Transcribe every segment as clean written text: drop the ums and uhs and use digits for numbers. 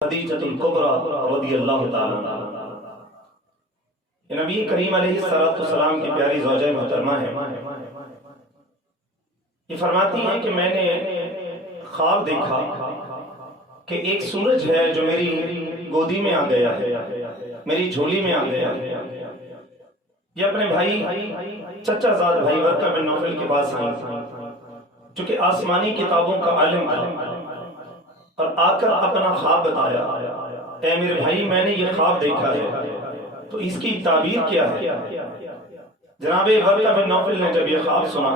خدیجۃ الکبریٰ رضی اللہ تعالیٰ عنہا نبی کریم علیہ السلام کی پیاری زوجہ محترمہ ہے۔ یہ فرماتی ہیں کہ میں نے خواب دیکھا کہ ایک سورج ہے جو میری گودی میں آ گیا ہے، میری جھولی میں آ گیا ہے۔ یہ اپنے بھائی چچا زاد بھائی ورقہ بن نوفل کے پاس آئی، چونکہ آسمانی کتابوں کا عالم تھا، اور آ کر اپنا خواب بتایا، اے میرے بھائی میں نے یہ خواب دیکھا ہے، تو اس کی تعبیر کیا ہے؟ جناب ورقہ بن نوفل نے جب یہ خواب سنا،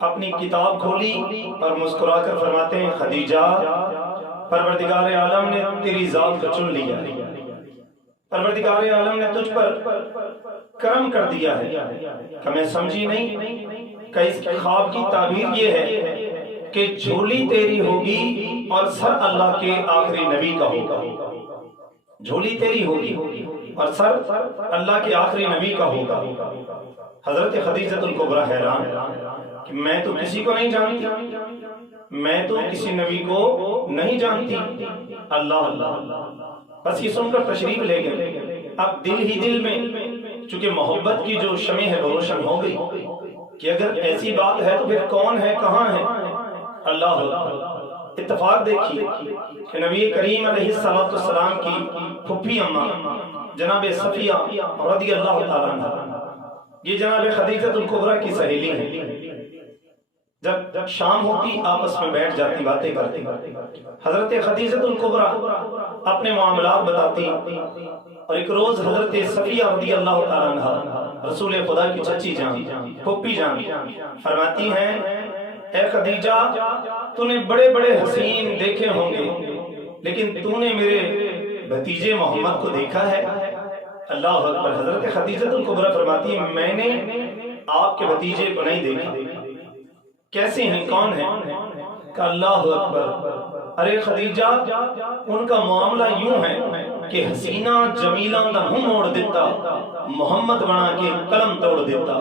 اپنی کتاب کھولی اور مسکرا کر فرماتے ہیں، خدیجہ پروردگار عالم نے تیری ذات کو چن لیا، پروردگار عالم نے تجھ پر کرم کر دیا ہے کہ میں سمجھی نہیں کہ اس خواب کی تعبیر یہ ہے کہ جھولی تیری ہوگی اور سر اللہ کے آخری نبی کا ہوگا۔ جھولی تیری ہوگی اور سر اللہ کے آخری نبی کا ہوگا۔ حضرت خدیجۃ الکبریٰ حیران کہ میں تو کسی کو نہیں جانتی، میں تو کسی نبی کو نہیں جانتی۔ اللہ اللہ، بس یہ سن کر تشریف لے گئے۔ اب دل ہی دل میں چونکہ محبت کی جو شمع ہے روشن ہو گئی کہ اگر ایسی بات ہے تو پھر کون ہے، کہاں ہے؟ اللہ اللہ، اتفاق دیکھیے کہ نبی کریم علیہ السلام کی پھپھی اماں جناب صفیہ رضی اللہ تعالیٰ عنہ، یہ جناب خدیجۃ الکبریٰ کی سہیلی ہیں۔ جب شام ہوتی آپس میں بیٹھ جاتی، باتیں کرتی، حضرت خدیجۃ الکبریٰ اپنے معاملات بتاتی، اور ایک روز حضرت صفیہ رضی اللہ تعالیٰ عنہ رسول خدا کی چچی جان، پھپھی جان، فرماتی ہیں، اے خدیجہ تو نے بڑے بڑے حسین دیکھے ہوں گے، لیکن تو نے میرے بھتیجے محمد کو دیکھا ہے؟ اللہ اکبر۔ حضرت خدیجۃ الکبریٰ فرماتی ہیں، میں نے آپ کے بھتیجے کو نہیں دیکھا۔ کیسے ہیں، کون ہیں؟ کہ اللہ اکبر، ارے خدیجہ ان کا معاملہ یوں ہے کہ حسینہ جمیلہ دا منہ موڑ دیتا، محمد بنا کے قلم توڑ دیتا۔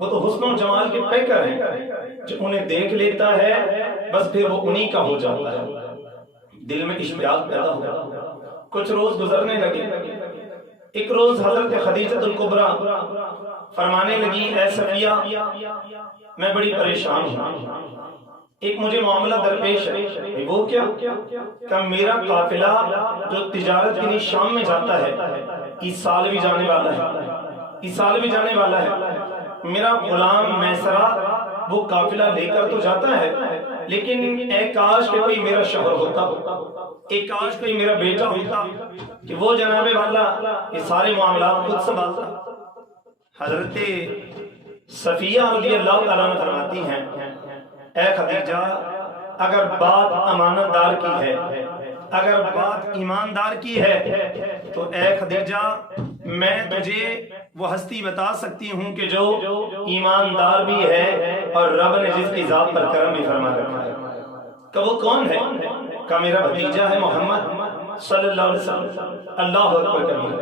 وہ تو حسن و جمال کے پیکر ہیں، جو انہیں دیکھ لیتا ہے بس پھر وہ انہی کا ہو جاتا ہے۔ دل میں اشتیاق پیدا ہوا، کچھ روز گزرنے لگے۔ ایک روز حضرت خدیجۃ الکبریٰ فرمانے لگی، اے صفیہ میں بڑی پریشان ہوں، ایک مجھے معاملہ درپیش ہے۔ وہ کیا؟ کہ میرا قافلہ جو تجارت کے لیے شام میں جاتا ہے، اس سال بھی جانے والا ہے، اس سال بھی جانے والا ہے۔ میرا غلام میسرہ وہ قافلہ لے کر تو جاتا ہے، لیکن اے کاش کہ کوئی میرا شوہر ہوتا، اے کاش کوئی میرا بیٹا ہوتا کہ وہ جناب والا یہ سارے معاملات خود سنبھالتا۔ حضرت صفیہ رضی اللہ تعالیٰ عنہ فرماتی ہیں، اے خدیجہ اگر بات امانت دار کی ہے، اگر بات ایماندار کی ہے، تو اے خدیجہ میں تجھے وہ ہستی بتا سکتی ہوں کہ جو ایماندار بھی ہے اور رب نے جس کی ذات پر کرم بھی فرما رکھا ہے۔ کہ وہ کون ہے؟ کہ میرا بھتیجا ہے محمد صلی اللہ علیہ وسلم۔ اللہ اکبر کبیر۔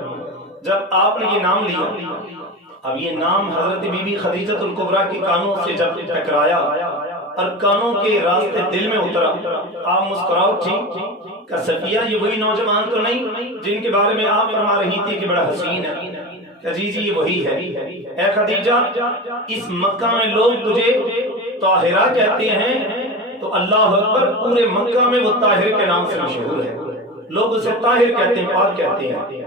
جب آپ نے یہ نام لیا، اب یہ نام حضرت بی بی خدیجۃ الکبریٰ کے کانوں سے جب ٹکرایا اور کانوں کے راستے دل میں اترا، آپ مسکرا اٹھی کہ صفیہ یہ وہی نوجوان تو نہیں جن کے بارے میں آپ فرما رہی تھی کہ بڑا حسین ہے؟ کہ جی جی یہ وہی ہے۔ اے خدیجہ اس مکہ میں لوگ تجھے طاہرہ کہتے ہیں، تو اللہ اکبر پورے مکہ میں وہ طاہر کے نام سے مشہور ہے، لوگ اسے طاہر کہتے ہیں، پاک کہتے ہیں۔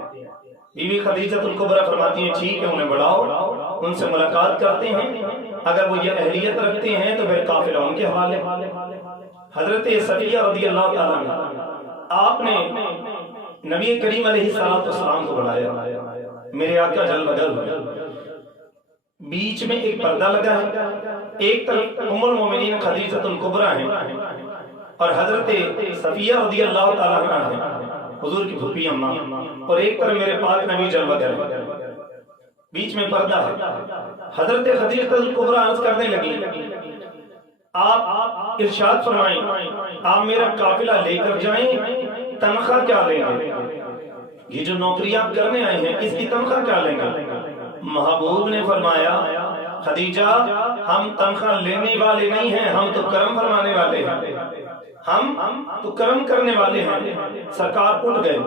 بی بی خدیجۃ الکبریٰ فرماتی ہیں، ٹھیک ہے انہیں بڑھاؤ، ان سے ملاقات کرتے ہیں، اگر وہ یہ اہلیت رکھتے ہیں تو پھر قافلہ ان کے حوالے۔ حضرت صفیہ رضی اللہ تعالیٰ عنہ آپ نے نبی کریم علیہ السلام کو بلایا، میرے آقا جل بدل ہوئے، بیچ میں ایک پردہ لگا ہے، ایک طرف ام المومنین خدیجۃ الکبریٰ ہیں اور حضرت صفیہ رضی اللہ تعالیٰ عنہ ہیں، حضور کی پھپھی اماں، اور ایک طرف میرے پاک نبی جل بدل، بیچ میں پردہ ہے۔ حضرت خدیجۃ الکبریٰ عرض کرنے لگی، آپ ارشاد فرمائیں، آپ میرا قافلہ لے کر جائیں، تنخواہ کیا لیں گے؟ یہ جو نوکری آپ کرنے آئے ہیں اس کی تنخواہ کیا لیں گے؟ محبوب نے فرمایا، خدیجہ ہم تنخواہ لینے والے نہیں ہیں، ہم تو کرم فرمانے والے ہیں۔ ہم تو کرم کرنے والے ہیں. سرکار اٹھ گئے.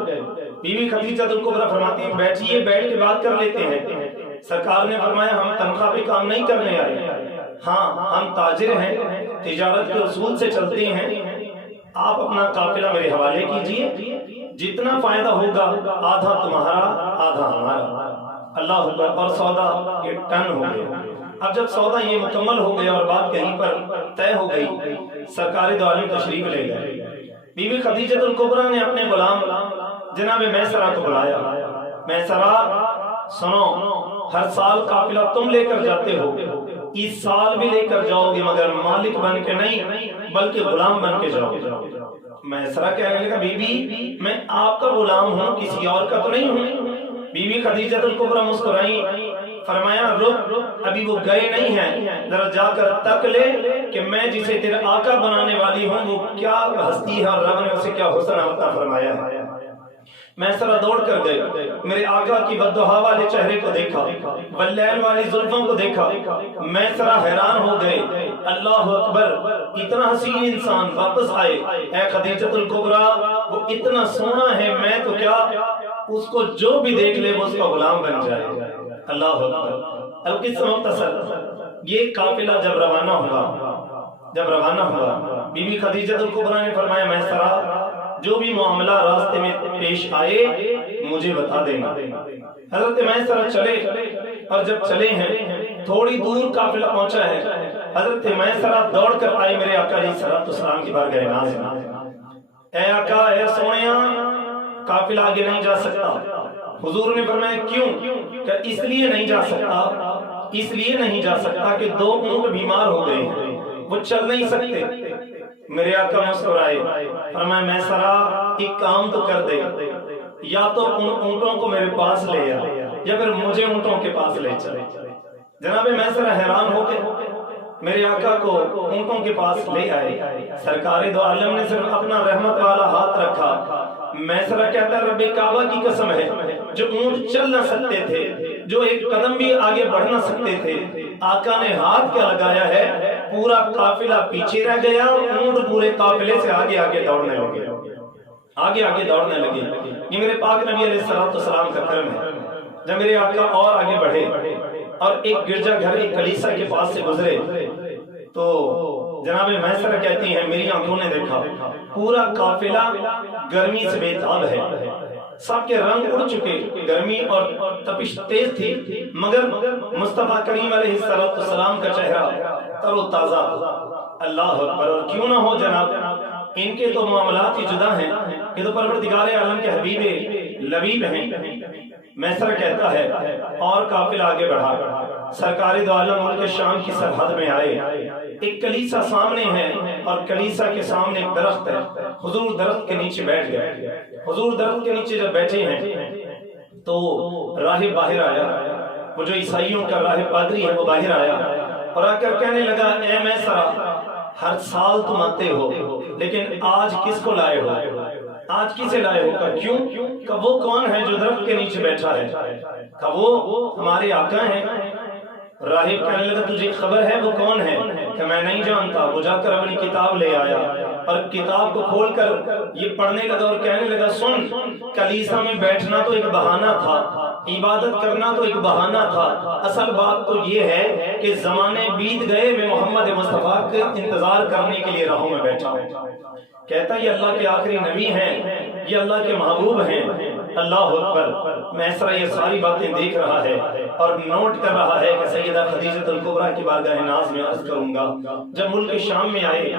بیوی خدیجہ الکبریٰ فرماتی ہیں بیٹھیے، بیٹھ کے بات کر لیتے ہیں. سرکار نے فرمایا ہم تنخواہ پہ کام نہیں کرنے آئے، ہاں ہم تاجر ہیں، تجارت کے اصول سے چلتے ہیں. آپ اپنا قافلہ میرے حوالے کیجئے، جتنا فائدہ ہوگا آدھا تمہارا آدھا ہمارا. اللہ اکبر. اور سودا یہ ٹن ہو گیا. اب جب سودا یہ مکمل ہو گیا اور بات کہیں پر طے ہو گئی، سرکار دو عالم تشریف لے گئے. بی بی خدیجہ الکبریٰ نے اپنے غلام جناب میسرہ کو بلایا. میسرہ سنو، ہر سال قافلہ تم لے کر جاتے ہو، اس سال بھی لے کر جاؤ گے مگر مالک بن کے نہیں بلکہ غلام بن کے جاؤ. میسرہ کہنے لگا بی بی میں آپ کا غلام ہوں، کسی اور کا تو نہیں ہوں. بی بی خدیجہ الکبریٰ مسکرائی، فرمایا رک، ابھی وہ گئے نہیں ہیں، ذرا جا کر تک لے کہ میں جسے تیرا آقا بنانے والی ہوں وہ کیا ہستی ہے اور رب نے اسے کیا حسن عطا فرمایا ہے. میسرہ دوڑ کر گئے، میرے آقا کی بددعا والے چہرے کو دیکھا، واللیل والی زلفوں کو دیکھا. میسرہ حیران ہو گئے. اللہ اکبر، اتنا حسین انسان واپس آئے. اے خدیجہ الکبریٰ وہ اتنا سونا ہے، میں تو کیا، اس کو جو بھی دیکھ لے وہ اس کا غلام بن جائے. اللہ اکبر. القصہ مختصر، یہ قافلہ جب روانہ ہوا بی بی خدیجہ الکبریٰ نے فرمایا میسرہ جو بھی معاملہ راستے میں پیش آئے مجھے بتا دینا. حضرت میسرہ چلے، اور جب چلے ہیں تھوڑی دور قافلہ پہنچا ہے، حضرت میسرہ دوڑ کر آئے میرے آقا علیہ السلام کی بارگاہ ناز میں. اے آقا، اے سونیا، قافلہ آگے نہیں جا سکتا. حضور نے فرمایا کیوں؟ کہ اس لیے نہیں جا سکتا کہ 2 اونٹ بیمار ہو گئے ہیں، وہ چل نہیں سکتے. میرے آقا مسکرائے، فرمایا میسرہ ایک کام تو کر دے، یا تو ان اونٹوں کو میرے پاس لے آ یا پھر مجھے اونٹوں کے پاس لے چلے. جناب میسرہ حیران ہو کے میرے آقا کو اونٹوں کے پاس لے آئے. سرکار دو عالم نے صرف اپنا رحمت والا ہاتھ رکھا. میسرہ کہتا ہے رب کعبہ کی قسم ہے، جو اونٹ چل نہ سکتے تھے، جو ایک قدم بھی آگے بڑھ نہ سکتے تھے، آقا نے ہاتھ کیا لگایا ہے، پورا قافلہ پیچھے رہ گیا اور اونٹ پورے قافلے سے آگے دوڑنے لگے. یہ میرے پاک نبی علیہ السلام کا کرم ہے. جب میرے آقا اور آگے بڑھے اور ایک گرجا گھر ایک کلیسا کے پاس سے گزرے تو جناب میسرہ کہتی ہیں میری آنکھوں نے دیکھا پورا قافلہ گرمی سے بے تاب ہے، سب کے رنگ اڑ چکے، گرمی اور تپش تیز تھی، مگر مصطفیٰ کریم علیہ السلام کا چہرہ تر و تازہ. اللہ اکبر. اور کیوں نہ ہو جناب، ان کے تو معاملات ہی جدا ہیں، یہ تو پروردگار عالم کے حبیب لبیب ہیں. میسرہ کہتا ہے اور قافلہ آگے بڑھا. سرکار دو عالم ملک شام کی سرحد میں آئے. ایک کلیسا سامنے ہے اور کلیسا کے سامنے ایک درخت ہے. حضور درخت کے نیچے بیٹھ گئے. حضور درخت کے نیچے جب بیٹھے ہیں تو راہب باہر آیا، وہ جو عیسائیوں کا راہب پادری ہے وہ باہر آیا اور آ کر کہنے لگا اے میسرہ، ہر سال تم آتے ہو لیکن آج کس کو لائے ہو؟ آج کسے لائے ہو؟ کہ کیوں؟ کہ وہ کون ہے جو درخت کے نیچے بیٹھا ہے؟ کہ وہ ہمارے آقا ہیں. راہب کہنے لگا تجھے خبر ہے وہ کون ہے؟ کہ میں نہیں جانتا. وہ جا کر اپنی کتاب لے آیا اور کتاب کو کھول کر یہ پڑھنے لگا اور کہنے لگا سن، کلیسا میں بیٹھنا تو ایک بہانہ تھا، عبادت کرنا تو ایک بہانہ تھا، اصل بات تو یہ ہے کہ زمانے بیت گئے، میں محمد مصطفیٰ کا انتظار کرنے کے لیے راہوں میں بیٹھا ہوں. کہتا یہ اللہ کے آخری نبی ہیں، یہ اللہ کے محبوب ہیں. اللہ اکبر. میسرہ یہ ساری باتیں دیکھ رہا ہے اور نوٹ کر رہا ہے کہ سیدہ خدیجہ الکبریٰ کی بارگاہ ناز میں عرض کروں گا. جب ملک شام میں آئے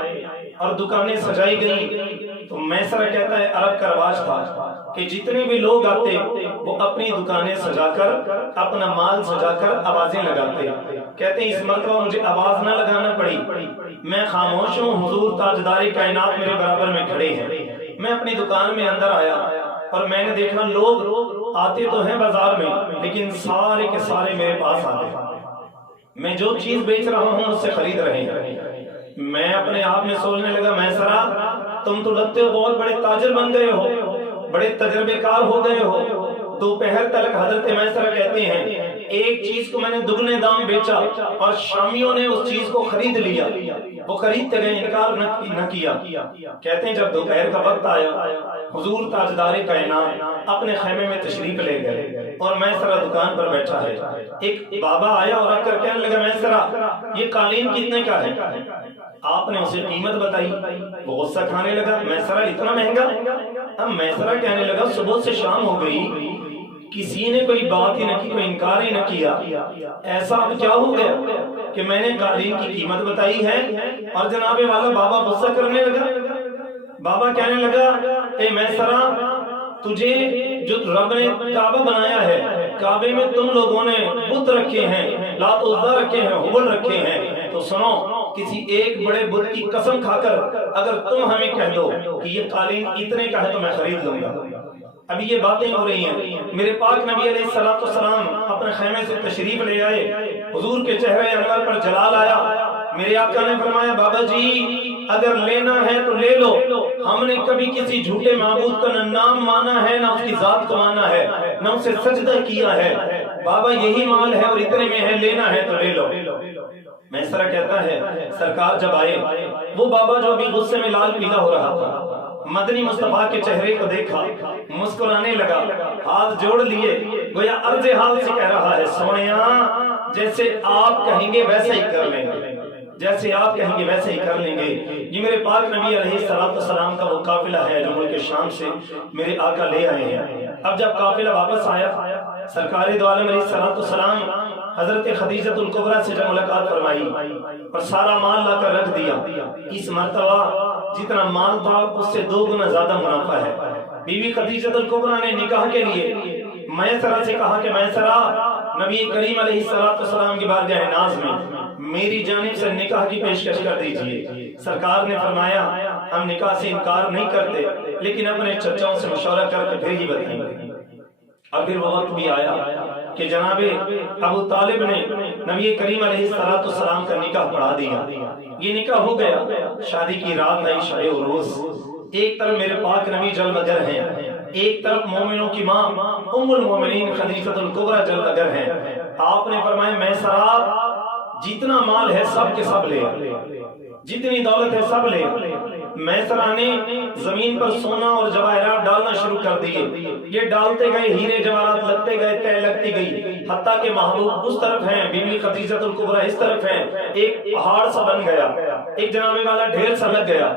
اور دکانیں سجائی گئیں تو میسرہ کہتا ہے عرب کا رواج تھا کہ جتنے بھی لوگ آتے وہ اپنی دکانیں سجا کر اپنا مال سجا کر آوازیں لگاتے. کہتے ہیں اس مرتبہ مجھے آواز نہ لگانا پڑی، میں خاموش ہوں، حضور تاجدار کائنات میرے برابر میں کھڑے ہیں. میں اپنی دکان میں اندر آیا اور میں نے دیکھا لوگ آتے تو ہیں بازار میں لیکن سارے کے سارے میرے پاس آتے. میں جو چیز بیچ رہا ہوں اس سے خرید رہے ہیں. میں اپنے آپ میں سوچنے لگا میسرہ تم تو لگتے ہو بہت بڑے تاجر بن گئے ہو، بڑے تجربے کار ہو گئے ہو، دوپہر تلک حضرت میسرہ کہتے ہیں ایک چیز کو میں نے دگنے دام بیچا اور شامیوں نے اس چیز کو خرید لیا، وہ خریدتے گئے، انکار نہ کیا۔ کہتے ہیں جب دوپہر کا وقت آیا حضور تاجدار کائنات اپنے خیمے میں تشریف لے گئے اور میسرہ دکان پر بیٹھا ہے۔ ایک بابا آیا اور آ کر کہنے لگا میسرہ یہ قالین کتنے کا ہے؟ آپ نے اسے قیمت بتائی، وہ غصہ کھانے لگا، میسرہ اتنا مہنگا؟ اب میسرہ کہنے لگا صبح سے شام ہو گئی کسی نے کوئی بات ہی نہ کی، کوئی انکار ہی نہ کیا، ایسا اب کیا ہو گیا کہ میں نے قالین کی قیمت بتائی ہے اور جناب والا بابا غصہ کرنے لگا۔ بابا کہنے لگا اے میسرہ تجھے جو رب نے کعبہ بنایا ہے، کعبے میں تم لوگوں نے بت رکھے ہیں، لات عزا رکھے ہیں، حبل رکھے ہیں، تو سنو کسی ایک بڑے بت کی قسم کھا کر اگر تم ہمیں کہہ دو کہ یہ قالین اتنے کا ہے تو میں خرید لوں گا۔ ابھی یہ باتیں ہو رہی ہیں، میرے پاک نبی علیہ السلام اپنے خیمے سے تشریف لے آئے، حضور کے چہرے انور پر جلال آیا۔ میرے آقا نے فرمایا بابا جی اگر لینا ہے تو لے لو، ہم نے کبھی کسی جھوٹے معبود کا نہ نام مانا ہے نہ اس کی ذات کو مانا ہے نہ اسے سجدہ کیا ہے، بابا یہی مال ہے اور اتنے میں ہے، لینا ہے تو لے لو۔ میسرہ کہتا ہے سرکار جب آئے وہ بابا جو ابھی غصے میں لال پیلا ہو رہا تھا مدنی مصطفیٰ کے چہرے کو دیکھا، مسکرانے لگا، ہاتھ جوڑ لیے گویا عرض حال سے کہہ رہا ہے سونیا جیسے آپ کہیں گے ویسے ہی کر لیں گے، جیسے آپ کہیں گے ویسے ہی کر لیں گے۔ یہ میرے پاک نبی علیہ السلام کا وہ قافلہ ہے جو ملک شام سے میرے آقا لے آئے ہیں۔ اب جب قافلہ واپس آیا سرکار دو عالم علیہ السلام حضرت خدیجہ الکبریٰ سے جب ملاقات فرمائی اور سارا مال لا کر رکھ دیا، اس مرتبہ جتنا مال تھا اس سے 2 گنا زیادہ منافع ہے۔ بی بی خدیجہ الکبریٰ نے نکاح کے لیے میسرہ سے کہا کہ میسرہ نبی کریم علیہ السلام کی بارگاہ ناز میں میری جانب سے نکاح کی پیشکش کر دیجئے۔ سرکار نے فرمایا ہم نکاح سے انکار نہیں کرتے لیکن اپنے چچاؤں سے مشورہ کر کے پھر ہی بتائیں گے۔ اور پھر وہ وقت بھی آیا کہ جناب ابو طالب نے نبی کریم علیہ السلام کا نکاح پڑھا دیا، یہ نکاح ہو گیا۔ شادی کی رات آئی شب عروس، ایک طرف میرے پاک نبی جلوگر ہیں، ایک طرف مومنوں کی ماں ام المومنین خدیجہ الکبریٰ جلوگر ہیں۔ آپ نے فرمایا میسرہ جتنا مال ہے سب کے سب لے، جتنی دولت ہے سب لے۔ میسرہ نے زمین پر سونا اور جواہرات ڈالنا شروع کر دیے، یہ ڈالتے گئے، ہیرے جواہرات لگتے گئے، تہ لگتی گئی، حتیٰ کہ محبوب اس طرف ہیں، بی بی خدیجہ الکبریٰ اس طرف ہیں، ایک پہاڑ سا بن گیا، ایک جناب والا ڈھیر سا لگ گیا،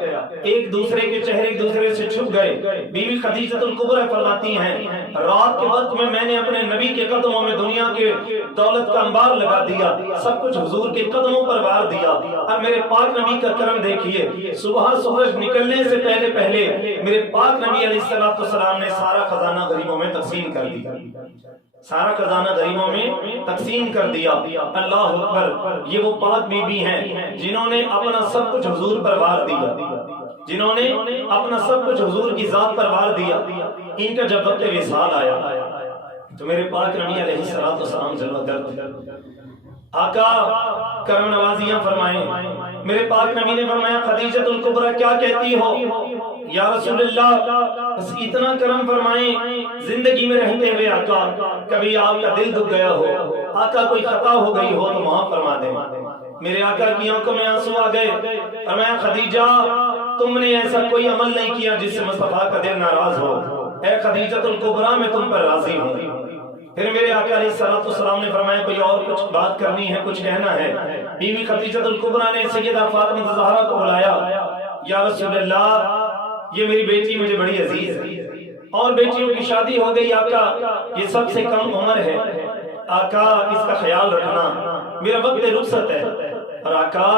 ایک دوسرے کے چہرے ایک دوسرے سے چھپ گئے۔ بی بی خدیجہ الکبریٰ فرماتی ہیں رات کے وقت میں نے اپنے نبی کے قدموں میں دنیا کے دولت کا انبار لگا دیا، سب کچھ حضور کے قدموں پر وار دیا۔ اب میرے پاک نبی کا کرم دیکھیے، صبح سورج نکلنے سے پہلے میرے پاک نبی علیہ السلام نے سارا خزانہ غریبوں میں تقسیم کر دیا، سارا خزانہ غریبوں میں تقسیم کر دیا۔ اللہ اکبر، یہ وہ پاک بی بی ہیں جنہوں نے اپنا سب کچھ حضور پر وار دیا، جنہوں نے اپنا سب کچھ حضور کی ذات پر وار دیا۔ ان کا جب وقت وصال آیا تو میرے پاک نبی علیہ السلام جلوہ در آقا کرم نوازیاں فرمائیں۔ میرے پاک نبی نے فرمایا خدیجہ الکبریٰ کیا کہتی ہو یا رسول اللہ، بس اتنا کرم فرمائیں زندگی میں رہتے ہوئے آقا کبھی آپ کا دل دکھ گیا ہو، آقا کوئی خطا ہو گئی ہو تو معاف فرما دیں۔ میرے آقا کی آنکھوں میں آنسو آ گئے، فرمایا خدیجہ تم نے ایسا کوئی عمل نہیں کیا جس سے مصطفیٰ کا دل ناراض ہو، اے خدیجہ الکبریٰ میں تم پر راضی ہوں۔ پھر میرے آقا علیہ السلام نے فرمایا کوئی اور کچھ بات کرنی ہے، کچھ کہنا ہے۔ بی بی خدیجہ الکبریٰ نے سیدہ فاطمہ زہرا کو بلایا، یا رسول اللہ یہ میری بیٹی مجھے بڑی عزیز ہے اور بیٹیوں کی شادی ہو گئی، آقا یہ سب سے کم عمر ہے، آقا اس کا خیال رکھنا، میرا وقت رخصت ہے، اور آقا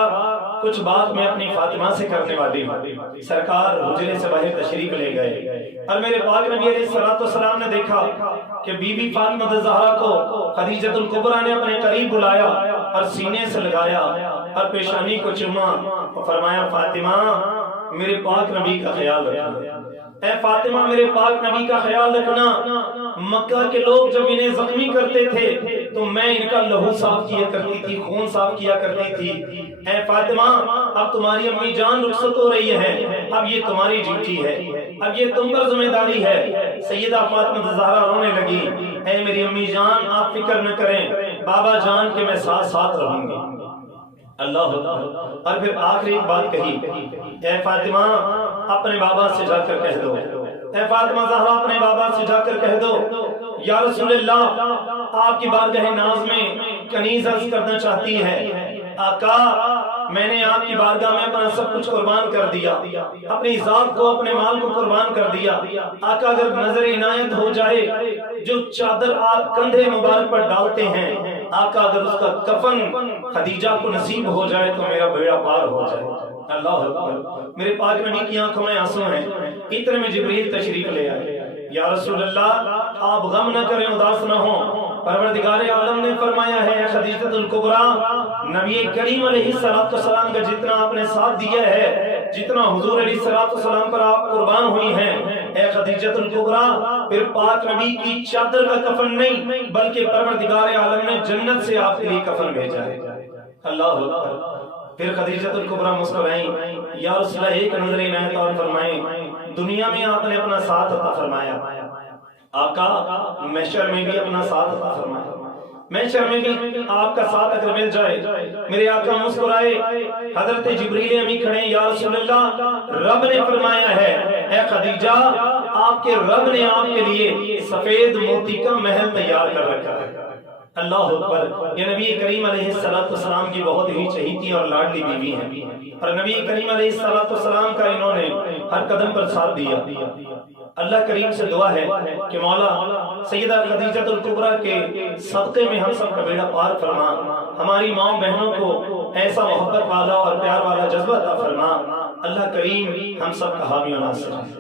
کچھ بات میں اپنی فاطمہ سے کرنے والی ہوں۔ سرکار حجرے سے باہر تشریف لے گئے اور میرے پاک نبی علیہ السلام نے دیکھا کہ بی بی فاطمہ زہرا کو خدیجہ الکبریٰ نے اپنے قریب بلایا اور سینے سے لگایا اور پیشانی کو چوما اور فرمایا فاطمہ میرے پاک نبی کا خیال رکھنا، اے فاطمہ میرے پاک نبی کا خیال رکھنا، مکہ کے لوگ جب انہیں زخمی کرتے تھے تو میں ان کا لہو صاف کیا کرتی تھی، خون صاف کیا کرتی تھی، اے فاطمہ اب تمہاری امی جان رخصت ہو رہی ہے، اب یہ تمہاری ڈیوٹی ہے، اب یہ تم پر ذمہ داری ہے۔ سیدہ فاطمہ زہرا رونے لگی، اے میری امی جان آپ فکر نہ کریں، بابا جان کے میں ساتھ ساتھ رہوں گی۔ اللہ اکبر۔ اور پھر آخری بات کہی، اے فاطمہ اپنے بابا سے جا کر کہہ دو، اے فاطمہ زہرا اپنے بابا سے جا کر کہہ دو، یا رسول اللہ آپ کی بارگاہ ناز میں کنیز عرض کرنا چاہتی ہے، آقا میں نے آپ کی بارگاہ میں اپنا سب کچھ قربان کر دیا، اپنی ذات کو اپنے مال کو قربان کر دیا، آقا اگر نظر عنایت ہو جائے جو چادر آپ کندھے مبارک پر ڈالتے ہیں، آقا اگر اس کا کفن خدیجہ کو نصیب ہو جائے تو میرا بیڑا پار ہو جائے۔ اللہ اکبر۔ میرے پاک نبی کی آنکھوں میں آنسو ہیں، اتنے میں جبریل تشریف لے آئے، یا رسول اللہ آپ غم نہ کریں، اداس نہ ہوں، پروردگار عالم نے فرمایا ہے خدیجہ الکبریٰ نبی کریم علیہ السلام کا جتنا آپ نے ساتھ دیا ہے، جتنا حضور علیہ السلام پر آپ قربان ہوئی ہیں، اے خدیجہ الکبریٰ پھر پاک نبی کی چادر کا کفن نہیں بلکہ پروردگار عالم نے جنت سے آپ کے لیے کفن بھیجا ہے۔ اللہ اکبر۔ پھر خدیجہ الکبریٰ مسکرائیں، یا رسول اللہ ایک نظر عنایت اور فرمائیں، دنیا میں آپ نے اپنا ساتھ عطا فرمایا، آقا محشر میں بھی اپنا ساتھ عطا فرمایا، محشر میں بھی آپ کا ساتھ اگر مل جائے۔ میرے آقا مسکرائے، حضرت جبریل امی کھڑے، یا رسول اللہ رب نے فرمایا ہے اے خدیجہ آپ کے رب نے آپ کے لیے سفید موتی کا محل تیار کر رکھا ہے۔ اللہ اکبر۔ یہ نبی کریم علیہ السلام کی بہت ہی چہیتی اور لاڈلی بیوی ہیں، اور نبی کریم علیہ السلام کا انہوں نے ہر قدم پر ساتھ دیا۔ اللہ کریم سے دعا ہے کہ مولا سیدہ خدیجہ الکبریٰ کے صدقے میں ہم سب کا بیڑا پار فرما، ہماری ماں بہنوں کو ایسا محبت والا اور پیار والا جذبہ عطا فرما۔ اللہ کریم ہم سب کا حامی و ناصر ہے۔